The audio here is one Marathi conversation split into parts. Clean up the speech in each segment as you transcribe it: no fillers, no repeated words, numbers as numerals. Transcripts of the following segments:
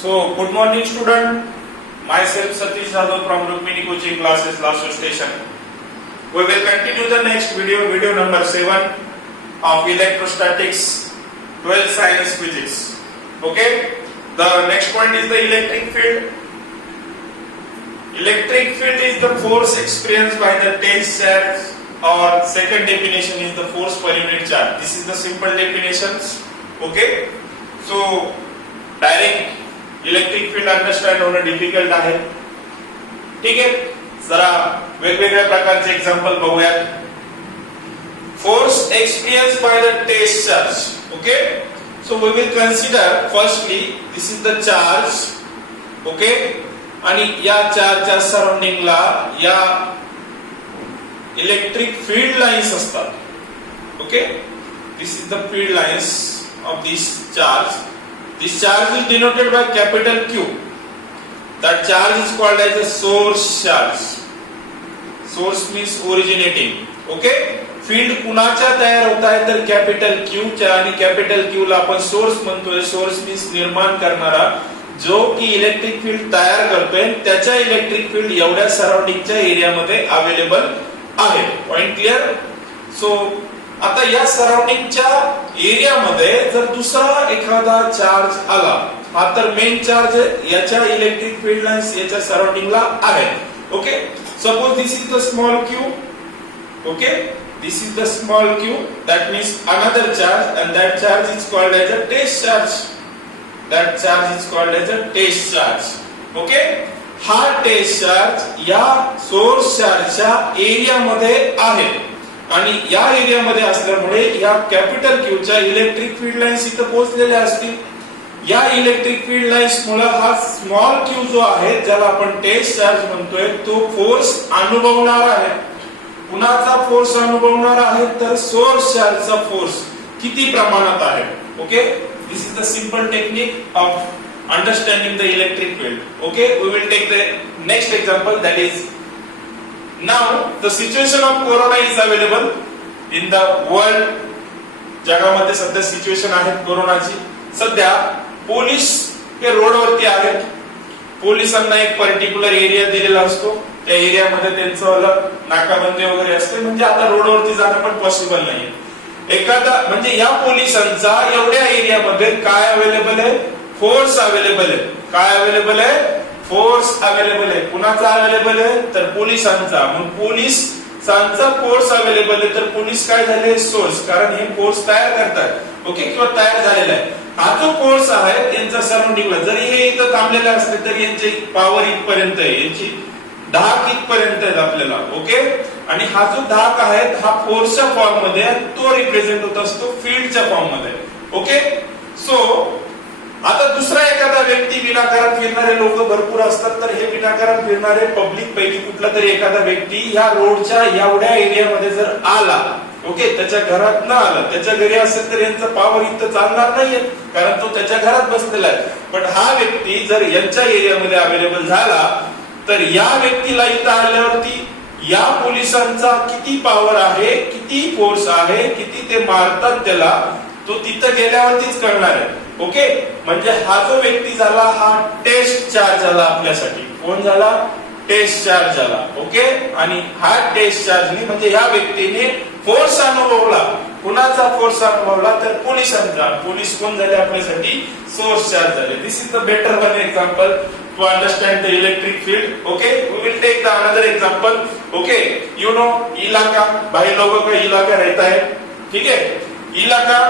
So, good morning student. Myself Satish Jadhav from Rukmini Coaching Classes, Lasso Station. We will continue the next video number 7 of electrostatics, 12 science physics. Okay? The next point is the electric field. Electric field is the force experienced by the test charge, or second definition is the force per unit charge. This is the simple definitions. Okay? So, direct electric field understand होणं डिफिकल्ट आहे. ठीक आहे, जरा वेगवेगळ्या प्रकारचे एक्झाम्पल बघूयात. Force experience by the test charge. Okay, so we will consider firstly this is the charge. Okay, आणि या चार्जच्या सराउंडिंगला या इलेक्ट्रिक फील्ड लाईन्स असतात. Okay, this is the field lines of this charge. This charge is denoted by capital Q. That charge is called as a source charge. Source means originating. Okay? Field कुणाच्या तयार होत आहे तर कॅपिटल Q च्या, आणि कॅपिटल Q ला आपण सोर्स म्हणतोय. सोर्स मीन्स निर्माण करणारा, जो की इलेक्ट्रिक फील्ड तयार करतोय. त्याच्या इलेक्ट्रिक फील्ड एवढ्या सराउंडिंगच्या एरियामध्ये अवेलेबल आहे. Point clear? सो आता या सराउंडिंगच्या एरियामध्ये जर दुसरा एखादा चार्ज आला, हा तर मेन चार्ज याच्या इलेक्ट्रिक फील्ड लाईन्स याच्या सराउंडिंगला आहे. Okay, suppose this is the small Q. Okay, this is the small Q, that means another charge, and that charge is called as a test charge. That charge is called as a test charge. Okay, हा टेस्ट चार्ज या सोर्स चार्जच्या एरियामध्ये आहे, आणि या एरियामध्ये असल्यामुळे या कॅपिटल क्यू च्या इलेक्ट्रिक फील्ड लाईन्स इथं पोहोचलेल्या असतील. या इलेक्ट्रिक फील्ड लाईन्स मुळे हा स्मॉल क्यू जो आहे, ज्याला आपण टेस्ट चार्ज म्हणतोय, तो फोर्स अनुभवणार आहे. कुणाचा फोर्स अनुभवणार आहे तर सोर्स चार्जचा फोर्स किती प्रमाणात आहे. Okay, this is the simple technique of understanding the electric field. Okay, we will take the next example, that is now the situation of corona is available in the world. जगामध्ये सध्या सिच्युएशन आहे कोरोनाची. सध्या पोलीस हे रोडवरती आहेत. पोलिसांना एक पर्टिक्युलर एरिया दिलेला असतो. त्या एरियामध्ये त्यांचं नाकाबंदी वगैरे असते, म्हणजे आता रोडवरती जाणं पण पॉसिबल नाही. एखादा म्हणजे या पोलिसांचा एवढ्या एरियामध्ये काय अवेलेबल आहे? फोर्स अवेलेबल आहे. काय अवेलेबल आहे? फोर्स अवेलेबल आहे. कुणाचा अवेलेबल आहे तर पोलिसांचा. मग पोलिसांचा फोर्स अवेलेबल आहे तर पोलीस काय झाले? सोर्स, कारण हे फोर्स तयार करतात. ओके, किंवा तयार झालेला आहे. हा जो फोर्स आहे त्यांचा सराउंडिंगला, जरी हे इथं थांबलेले असले तरी यांची पॉवर इथपर्यंत आहे, यांची धाक इथपर्यंत आहे आपल्याला. ओके, आणि हा जो धाक आहे हा फोर्सच्या फॉर्म मध्ये, तो रिप्रेझेंट होत असतो फील्डच्या फॉर्म मध्ये. ओके, सो आता दुसरा एखादा व्यक्ती, विनाकारण फिरणारे लोक भरपूर असतात, तर हे विनाकारण फिरणारे पब्लिक पैकी कुठला तरी एखादा व्यक्ती या रोडच्या एवढ्या एरियामध्ये जर आला, ओके, त्याच्या घरात न आला, त्याच्या घरी असेल तर यांचा पॉवर इथं चालणार नाहीये, कारण तो त्याच्या घरात बसलेला आहे. पण हा व्यक्ती जर यांच्या एरियामध्ये अवेलेबल झाला, तर या व्यक्तीला इथं आल्यावरती या पोलिसांचा किती पॉवर आहे, किती फोर्स आहे, किती ते मारतात त्याला, तो तिथं गेल्यावरतीच कळणार आहे. ओके, म्हणजे हा जो व्यक्ती झाला हा टेस्ट चार्ज झाला आपल्यासाठी. कोण झाला? टेस्ट चार्ज झाला. ओके, आणि हा टेस्ट चार्जनी म्हणजे या व्यक्तीने फोर्स अनुभवला. कुणाचा फोर्स अनुभवला तर पोलिसांचा. पोलीस कोण झाले आपल्यासाठी? सोर्स चार्ज झाले. This is the better one example to understand the electric field. Okay, we will take the another example. Okay, you know इलाका, भाई लोगों का इलाका रहता है. ठीक है, इलाका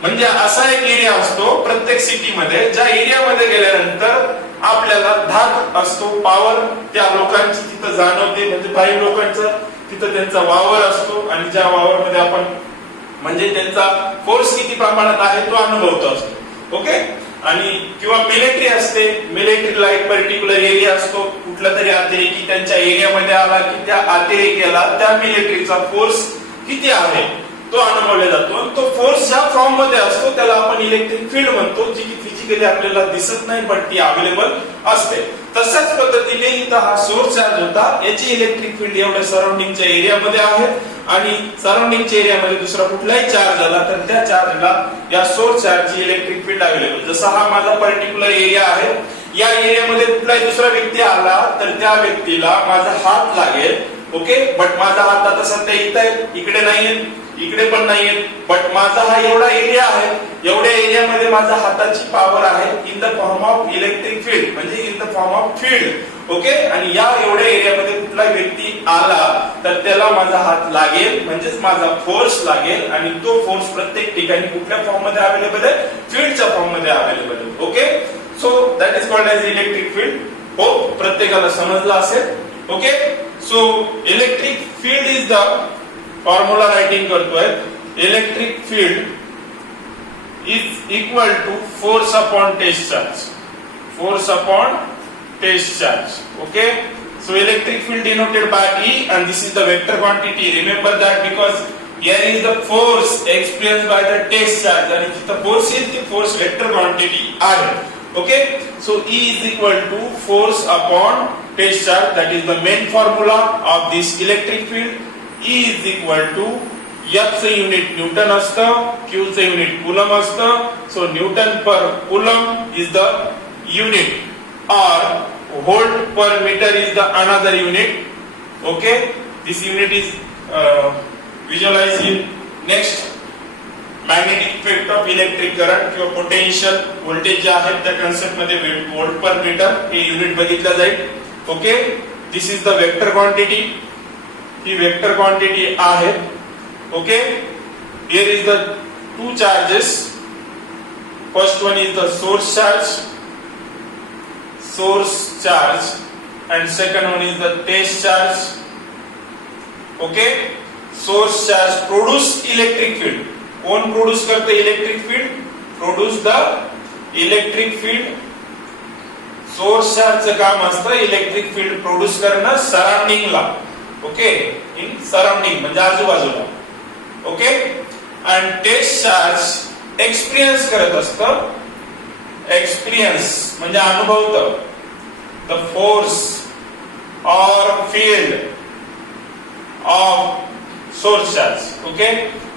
म्हणजे असा एक एरिया असतो प्रत्येक सिटीमध्ये, ज्या एरियामध्ये गेल्यानंतर आपल्याला धाक असतो, पॉवर त्या लोकांची तिथं जाणवते. म्हणजे काही लोकांचं तिथं त्यांचा वावर असतो, आणि ज्या वावरमध्ये आपण म्हणजे त्यांचा फोर्स किती प्रमाणात आहे तो अनुभवतो असतो. ओके, आणि किंवा मिलिटरी असते. मिलिटरीला एक पर्टिक्युलर एरिया असतो, कुठला तरी अतिरेकी त्यांच्या एरियामध्ये आला की त्या अतिरेकीला त्या मिलिटरीचा फोर्स किती आहे तो अनुभवला जातो. आणि तो फोर्स ज्या फॉर्म मध्ये असतो त्याला आपण इलेक्ट्रिक फील्ड म्हणतो, जी की फिजिकली आपल्याला दिसत नाही पण ती अवेलेबल असते. तशाच पद्धतीने इथं हा सोर्स चार्ज होता, याची इलेक्ट्रिक फील्ड एवढ्या सराउंडिंगच्या एरियामध्ये आहे, आणि सराउंडिंगच्या एरियामध्ये दुसरा कुठलाही चार्ज आला तर त्या चार्जला या सोर्स चार्जची इलेक्ट्रिक फील्ड अवेलेबल. जसा हा माझा पर्टिक्युलर एरिया आहे, या एरियामध्ये कुठलाही दुसरा व्यक्ती आला तर त्या व्यक्तीला माझा हात लागेल. ओके, बट माझा हात आता सध्या इथं आहे, इकडे नाहीये, इकडे पण नाहीये, बट माझा हा एवढा एरिया आहे, एवढ्या एरियामध्ये माझा हाताची पॉवर आहे in the form of electric field, म्हणजे in the form of field. Okay, आणि या एवढ्या एरियामध्ये कुठला व्यक्ती आला तर त्याला माझा हात लागेल, म्हणजेच माझा फोर्स लागेल, आणि तो फोर्स प्रत्येक ठिकाणी कुठल्या फॉर्म मध्ये अवेलेबल आहे, फील्डच्या फॉर्म मध्ये अवेलेबल आहे. Okay, so that is called as electric field. हो, प्रत्येकाला समजलं असेल. Okay, so electric field is the formula writing करतोय. Electric field is equal to force upon test charge. Force upon test charge. Okay, so electric field denoted by E, and this is the vector quantity. Remember that because here is the force experienced by the test charge, and the force is the force vector quantity R. Okay, so E is equal to force upon test charge. That is the main formula of this electric field. E is equal to F चे युनिट न्यूटन असतं, Q चे युनिट कूलम असतं. So Newton per coulomb is the unit, or volt per meter is the another unit. Okay, this unit is visualized in next magnetic effect of electric current किंवा potential voltage जे आहे त्या कन्सेप्ट मध्ये volt per meter हे युनिट बघितलं जाईल. Okay, this is the vector quantity. ही वेक्टर क्वांटिटी आहे. Okay, here is the two charges. First one is the source charge, source charge, and second one is the test charge. Okay, source charge produce electric field. Kaun produce करते electric field? Produce the electric field. source charge चं काम असतं electric field produce करणं surrounding ला. Okay, in surrounding म्हणजे आजूबाजूला. Okay, and test charge experience करत असतं. एक्सपिरियन्स म्हणजे अनुभवतं द फोर्स और field of source charge. Okay,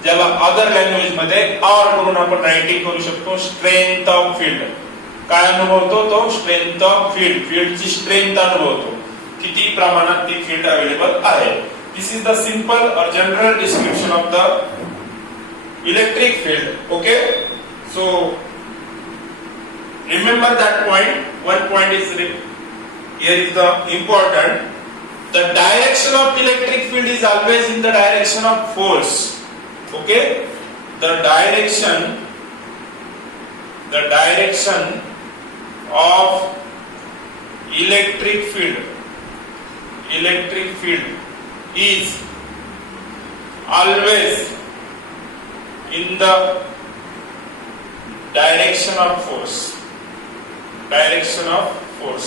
ज्याला अदर लँग्वेज मध्ये आर म्हणून आपण रायटिंग करू शकतो. Strength of field. काय अनुभवतो तो? Strength of field. फील्डची स्ट्रेंथ अनुभवतो, किती प्रमाणात ती फील्ड अवेलेबल आहे. दिस इज द सिंपल और general description of the electric field. Okay, so remember that point. One point is here is the important. The direction of electric field is always in the direction of force. Okay, the direction of electric field is always in the direction of force. Direction of force.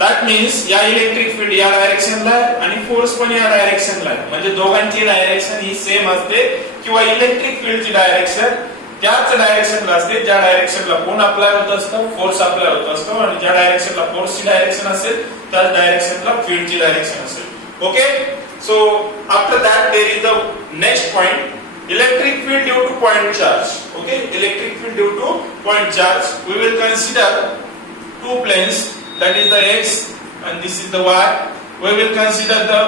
That means या इलेक्ट्रिक फील्ड या डायरेक्शनला आहे आणि फोर्स पण या डायरेक्शनला आहे, म्हणजे दोघांची डायरेक्शन ही सेम असते. किंवा इलेक्ट्रिक फील्डची डायरेक्शन त्याच डायरेक्शनला असते ज्या डायरेक्शनला कोण अप्लाय होत असतं, फोर्स अप्लाय होत असतो, आणि ज्या डायरेक्शनला फोर्सची डायरेक्शन असेल त्याच डायरेक्शनला फील्डची डायरेक्शन असेल. Okay, so after that there is the next point, electric field due to point charge. Okay, electric field due to point charge. We will consider two planes, that is the x and this is the y. We will consider the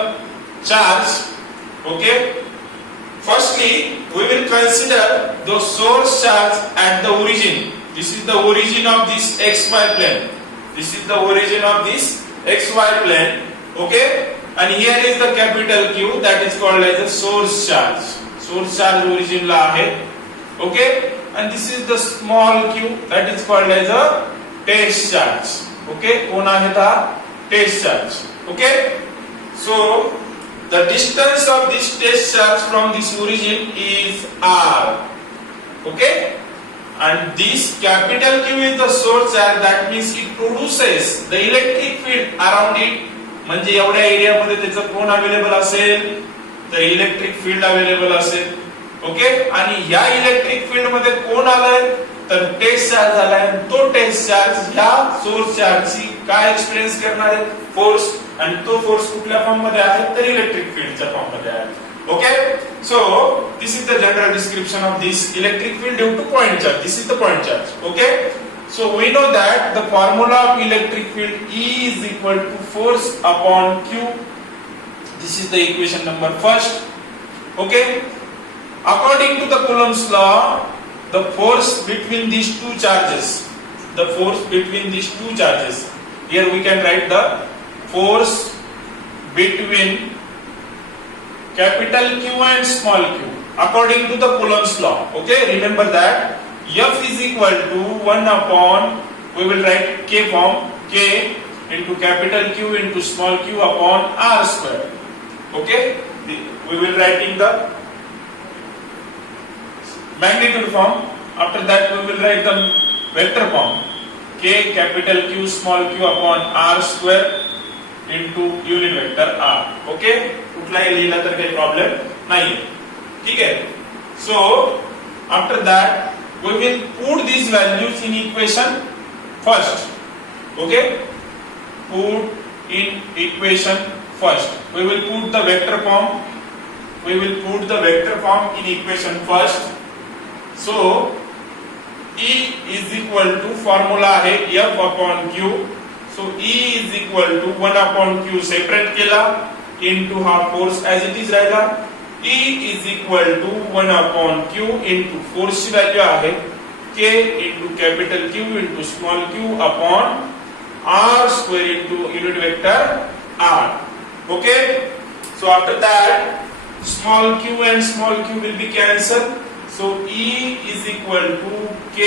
charge. Okay, firstly we will consider the source charge at the origin. This is the origin of this xy plane. This is the origin of this xy plane. Okay, and here is the capital Q, that is called as the source charge. Source charge origin ला आहे. Okay, and this is the small q, that is called as a test charge. Okay, कोण आहे हा? Test charge. Okay, so the distance of this test charge from this origin is r. Okay, and this capital Q is the source charge, that means it produces the electric field around it. म्हणजे एवढ्या एरिया मध्ये त्याचं कोण अवेलेबल असेल? तर इलेक्ट्रिक फील्ड अवेलेबल असेल. ओके, आणि या इलेक्ट्रिक फील्ड मध्ये कोण आलाय? तर टेस्ट चार्ज आलाय. तो टेस्ट चार्ज ह्या सोर्स चार्जची काय एक्सपिरियन्स करणार आहे? फोर्स. आणि तो फोर्स कुठल्या फॉर्म मध्ये आहे? तर इलेक्ट्रिक फील्डच्या फॉर्म मध्ये आहे. Okay, so this is the general description of this electric field due to point charge. This is the point charge. Okay, so we know that the formula of electric field E is equal to force upon Q. This is the equation number first. Okay, according to the Coulomb's law, the force between these two charges, here we can write the force between capital Q and small q according to the Coulomb's law. Okay, remember that F is equal to 1 upon, we will write K form, K into capital Q into small q upon R square. Okay, we will write in the magnitude form. After that we will write the vector form, K capital Q small q upon R square into unit vector R. Okay, कुठलाही लिहिला तर काही प्रॉब्लेम नाही. ठीक आहे. So after that we will put these values in equation first. Okay, put in equation first. We will put the vector form in equation first. So E is equal to formula है F upon Q. So E is equal to 1 upon Q separate केला into half force as it is राहिला. E is equal to 1 upon Q into force ची value आहे K into capital Q into small q upon R square into unit vector R. Okay, so after that small q and small q will be cancelled. So E is equal to K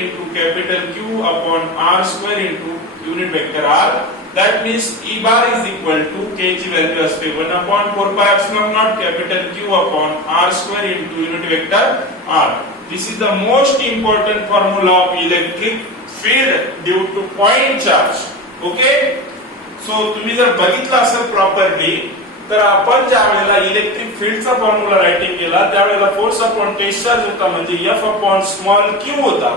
into capital Q upon R square into unit vector R. That means E bar is equal to K की value असते 1 upon 4 pi epsilon naught capital Q upon R square into unit vector R. This is the most important formula of electric field due to point charge. Okay, so तुम्ही जर बघितलं असेल प्रॉपरली तर आपण ज्या वेळेला इलेक्ट्रिक फील्डचा फॉर्म्युला रायटिंग केला त्यावेळेला फोर्स अपॉन टेस्ट चार्ज होता म्हणजे F अपॉन स्मॉल q होता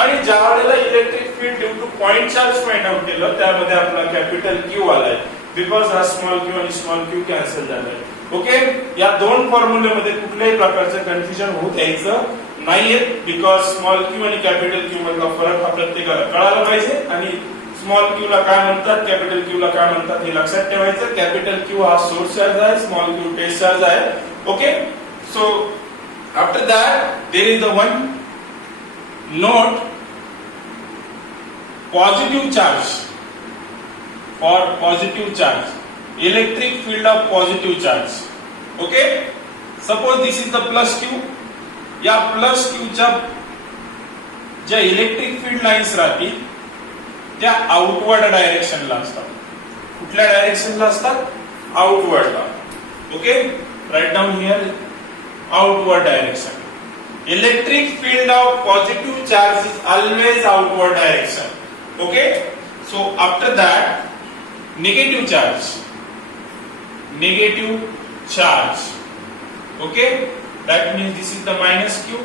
आणि ज्या वेळेला electric field due two point charge find out केलं त्यामध्ये आपला कॅपिटल Q आलाय बिकॉज हा स्मॉल q आणि स्मॉल q कॅन्सल झालाय. ओके, या दोन फॉर्म्युल्यामध्ये कुठल्याही प्रकारचं कन्फ्युजन होत यायचं नाहीये बिकॉज स्मॉल q आणि कॅपिटल Q मधला फरक हा प्रत्येकाला कळायला पाहिजे आणि स्मॉल q ला काय म्हणतात कॅपिटल Q ला काय म्हणतात हे लक्षात ठेवायचं. कॅपिटल Q हा सोर्स चार्ज आहे, स्मॉल q टेस्ट चार्ज आहे. Okay, so after that there is the one note positive charge for positive charge electric field of positive charge. Okay, suppose this is the plus q. या प्लस q च्या ज्या इलेक्ट्रिक फील्ड लाईन्स राहतील त्या आउटवर्ड डायरेक्शनला असतात. कुठल्या डायरेक्शनला असतात? आउटवर्डला. Okay, write down here outward direction. Electric field of positive charge is always outward direction. Okay, so after that negative charge. Okay, that means this is the minus q.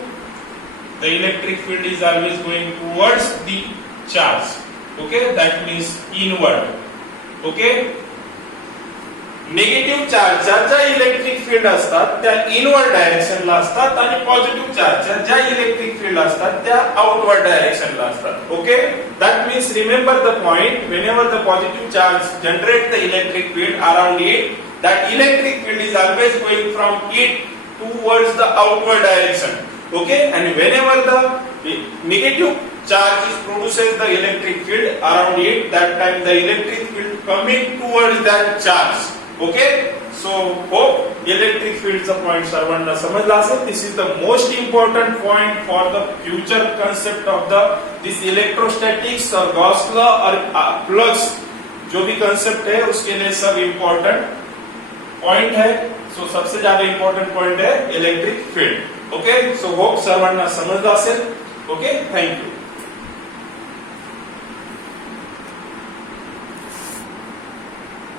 The electric field is always going towards the charge. Okay, that means inward. Okay, negative चार्जच्या ज्या इलेक्ट्रिक फील्ड असतात त्या इनवर्ड डायरेक्शनला असतात आणि पॉझिटिव्ह चार्जच्या ज्या इलेक्ट्रिक फील्ड असतात त्या आउटवर्ड डायरेक्शनला असतात. Okay, that means remember the point whenever the positive charge generate the electric field around it that electric field is always going from it towards the outward direction. Okay, and whenever the negative charge is produces the electric field around it, that time the electric field coming towards that charge. Okay, so hope electric field चा पॉइंट सर्वांना समजला असेल. This is the most important point for the future concept of the this electrostatics और गॉस लॉ और फ्लक्स जो भी कंसेप्ट है उसके लिए सब इम्पोर्टेंट पॉइंट है. सो सबसे ज्यादा इम्पोर्टंट पॉइंट है electric field. Okay, so hope सर्वांना समजलं असेल. Okay, thank you.